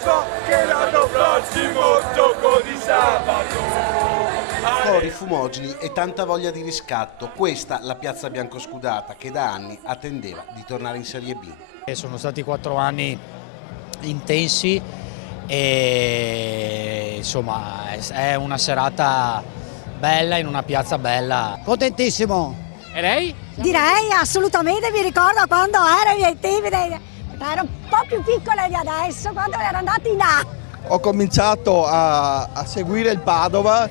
so che l'anno prossimo gioco di sabato. Cori, fumogeni e tanta voglia di riscatto, questa la piazza biancoscudata che da anni attendeva di tornare in Serie B. Sono stati 4 anni intensi e insomma è una serata bella in una piazza bella. Contentissimo. E lei? Direi assolutamente, mi ricordo quando ero ai miei tempi, ero un po' più piccola di adesso, quando ero andata in A. Ho cominciato a seguire il Padova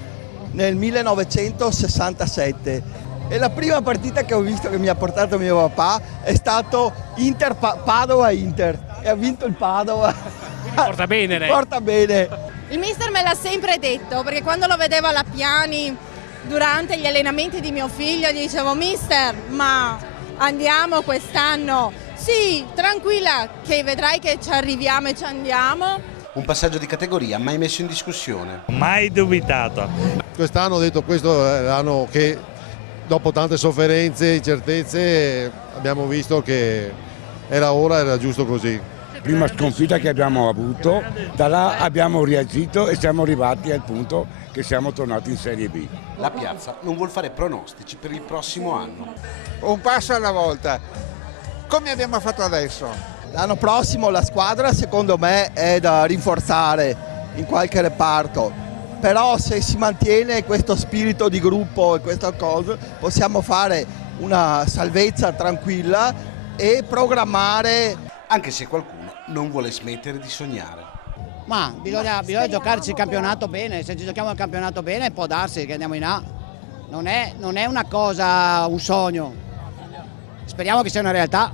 nel 1967 e la prima partita che ho visto che mi ha portato mio papà è stato Padova-Inter e ha vinto il Padova. Porta bene lei. Porta bene. Il mister me l'ha sempre detto, perché quando lo vedevo alla Piani durante gli allenamenti di mio figlio gli dicevo: mister, ma andiamo quest'anno? Sì, tranquilla, che vedrai che ci arriviamo e ci andiamo. Un passaggio di categoria mai messo in discussione. Mai dubitato. Quest'anno ho detto questo è l'anno che dopo tante sofferenze, incertezze abbiamo visto che era giusto così. Prima sconfitta che abbiamo avuto, da là abbiamo reagito e siamo arrivati al punto che siamo tornati in Serie B. La piazza non vuol fare pronostici per il prossimo anno. Un passo alla volta, come abbiamo fatto adesso. L'anno prossimo la squadra secondo me è da rinforzare in qualche reparto, però se si mantiene questo spirito di gruppo e questa cosa possiamo fare una salvezza tranquilla e programmare. Anche se qualcuno non vuole smettere di sognare. Ma bisogna giocarci il campionato bene, se ci giochiamo il campionato bene può darsi che andiamo in A, non è una cosa, un sogno, speriamo che sia una realtà.